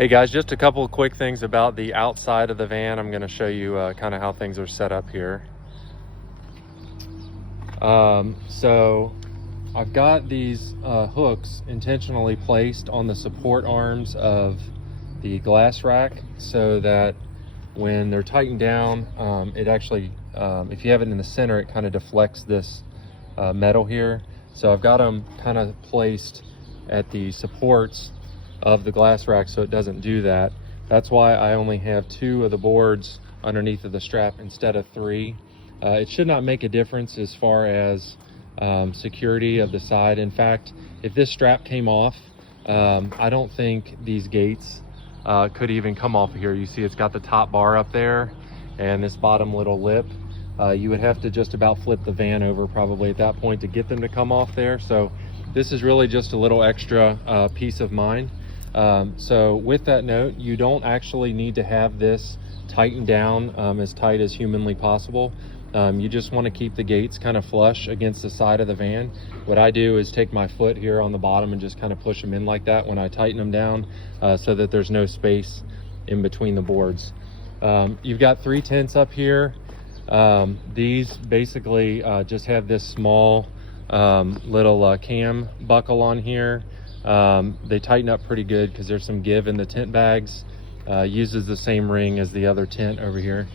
Hey guys, just a couple of quick things about the outside of the van. I'm going to show you kind of how things are set up here. So I've got these hooks intentionally placed on the support arms of the glass rack so that when they're tightened down, it actually, if you have it in the center, it kind of deflects this metal here. So I've got them kind of placed at the supports of the glass rack so it doesn't do that. That's why I only have 2 of the boards underneath of the strap instead of 3. It should not make a difference as far as security of the side. In fact, if this strap came off, I don't think these gates could even come off of here. You see it's got the top bar up there and this bottom little lip. You would have to just about flip the van over probably at that point to get them to come off there. So this is really just a little extra peace of mind. So with that note, you don't actually need to have this tightened down as tight as humanly possible. You just want to keep the gates kind of flush against the side of the van. What I do is take my foot here on the bottom and just kind of push them in like that when I tighten them down so that there's no space in between the boards. You've got 3 tents up here. These basically just have this small little cam buckle on here. They tighten up pretty good because there's some give in the tent bags. Uses the same ring as the other tent over here.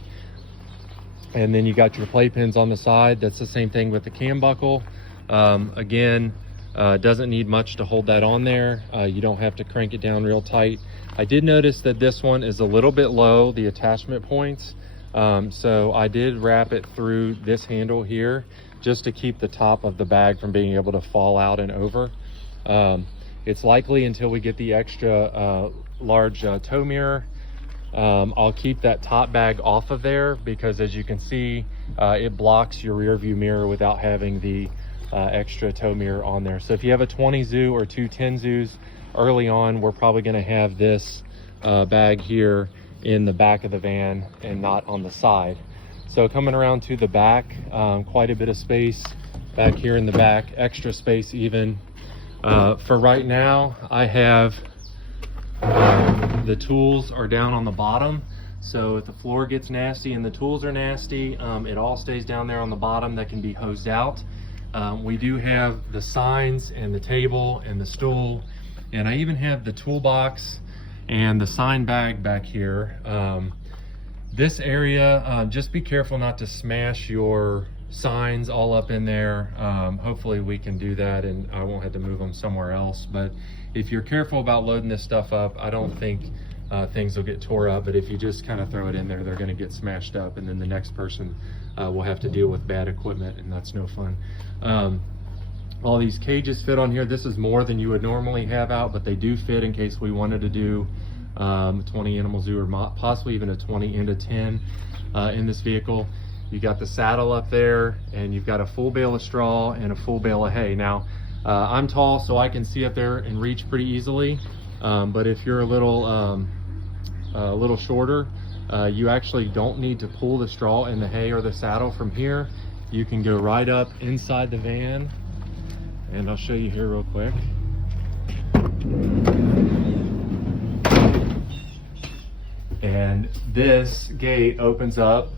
And then you got your play pins on the side. That's the same thing with the cam buckle. Again, doesn't need much to hold that on there. You don't have to crank it down real tight. I did notice that this one is a little bit low, the attachment points. So I did wrap it through this handle here just to keep the top of the bag from being able to fall out and over. It's likely until we get the extra large tow mirror, I'll keep that top bag off of there because as you can see, it blocks your rear view mirror without having the extra tow mirror on there. So if you have a 20 zoo or 2 10 zoos early on, we're probably going to have this bag here in the back of the van and not on the side. So coming around to the back, quite a bit of space back here in the back, extra space even. For right now, I have the tools are down on the bottom. So if the floor gets nasty and the tools are nasty, it all stays down there on the bottom that can be hosed out. We do have the signs and the table and the stool, and I even have the toolbox and the sign bag back here. This area, just be careful not to smash your signs all up in there. Hopefully we can do that and I won't have to move them somewhere else. But if you're careful about loading this stuff up, I don't think things will get tore up. But if you just kind of throw it in there, they're going to get smashed up, and then the next person will have to deal with bad equipment, and that's no fun. All these cages fit on here. This is more than you would normally have out, but they do fit in case we wanted to do 20 animal zoo or possibly even a 20 and a 10 in this vehicle. You got the saddle up there, and you've got a full bale of straw and a full bale of hay. Now, I'm tall, so I can see up there and reach pretty easily. But if you're a little shorter, you actually don't need to pull the straw and the hay or the saddle from here. You can go right up inside the van, and I'll show you here real quick. And this gate opens up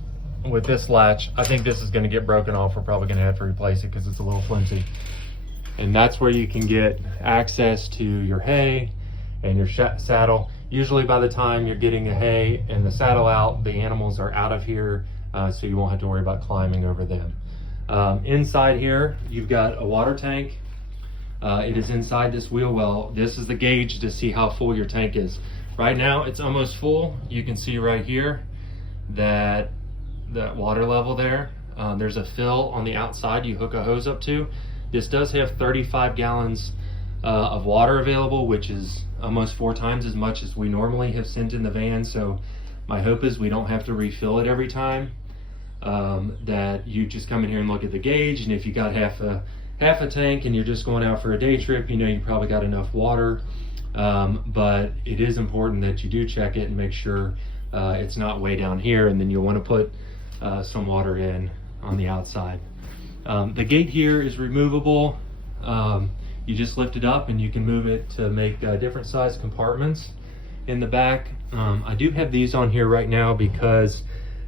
with this latch. I think this is going to get broken off. We're probably going to have to replace it because it's a little flimsy. And that's where you can get access to your hay and your saddle. Usually by the time you're getting the hay and the saddle out, the animals are out of here, so you won't have to worry about climbing over them. Inside here, you've got a water tank. It is inside this wheel well. This is the gauge to see how full your tank is. Right now, it's almost full. You can see right here that water level there. There's a fill on the outside you hook a hose up to. This does have 35 gallons of water available, which is almost 4 times as much as we normally have sent in the van. So my hope is we don't have to refill it every time. That you just come in here and look at the gauge, and if you got half a tank and you're just going out for a day trip, you know you probably got enough water. But it is important that you do check it and make sure it's not way down here, and then you'll want to put some water in on the outside. The gate here is removable. You just lift it up and you can move it to make different size compartments. in the back. I do have these on here right now because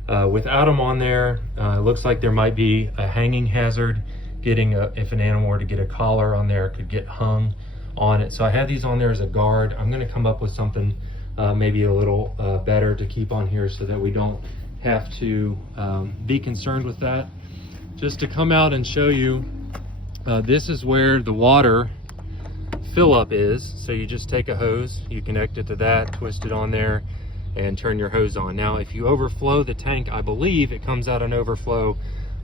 without them on there, it looks like there might be a hanging hazard. If an animal were to get a collar on there, it could get hung on it. So I have these on there as a guard. I'm going to come up with something maybe a little better to keep on here so that we don't have to be concerned with that. Just to come out and show you, this is where the water fill up is. So you just take a hose, you connect it to that, twist it on there, and turn your hose on. Now if you overflow the tank, I believe it comes out an overflow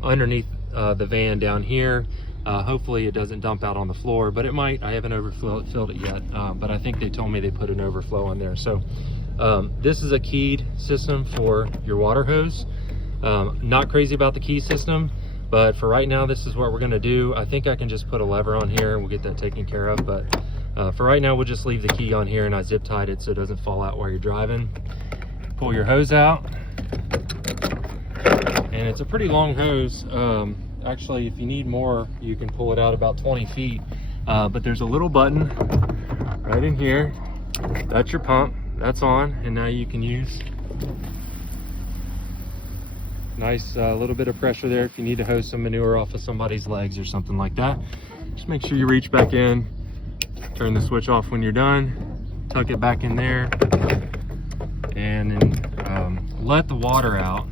underneath the van down here. Hopefully it doesn't dump out on the floor, but it might. I haven't filled it yet, but I think they told me they put an overflow on there. So this is a keyed system for your water hose. Not crazy about the key system, but for right now, this is what we're gonna do. I think I can just put a lever on here and we'll get that taken care of, but for right now, we'll just leave the key on here, and I zip tied it so it doesn't fall out while you're driving. Pull your hose out, and it's a pretty long hose. Actually, if you need more, you can pull it out about 20 feet, but there's a little button right in here. That's your pump, that's on, and now you can use nice little bit of pressure there if you need to hose some manure off of somebody's legs or something like that. Just make sure you reach back in, turn the switch off when you're done, tuck it back in there, and then let the water out.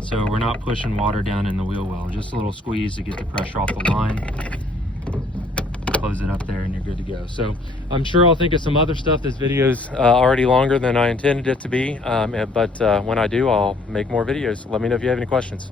So we're not pushing water down in the wheel well, just a little squeeze to get the pressure off the line. Close it up there and you're good to go. So I'm sure I'll think of some other stuff. This video's already longer than I intended it to be, but when I do, I'll make more videos. Let me know if you have any questions.